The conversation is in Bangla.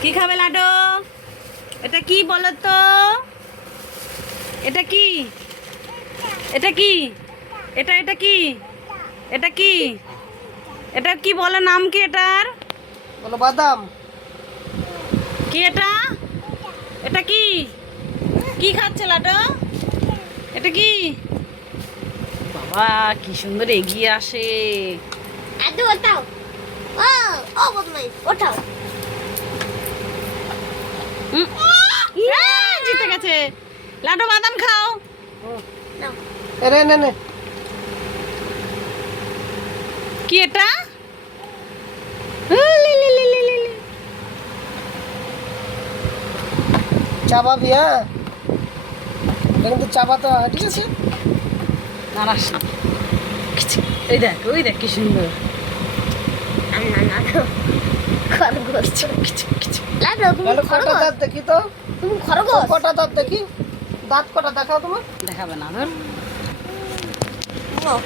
কি খাবে লাডো? এটা কি বলো তো? এটা কি? এটা কি? এটা এটা কি? এটা কি? এটা কি বলো, নাম কি এটার? বলো বাদাম। কি এটা? এটা কি? কি খাচ্ছে লাডো? এটা কি? বাবা কি সুন্দর এগিয়ে আসে। আদু ওঠাও। ও ও বদমাইশ ওঠাও। জিতে গেছে লাডো। বাদাম খাও। নাও। এরে নে নে। কি এটা? চাবাবি? হ্যাঁ, এটা কিন্তু চাবাতে হয়, ঠিক আছে? নারাস না। এই দেখ, ওই দেখ কি সুন্দর। না না খরগোশ। লাডো তুমি তাহলে কটা খরগোশ। দাঁত দেখি তো? তুমি খরগোশ। কটা দাঁত দেখি? দাঁত কটা দেখাও তোমার। দেখাবে না ধর। নাও।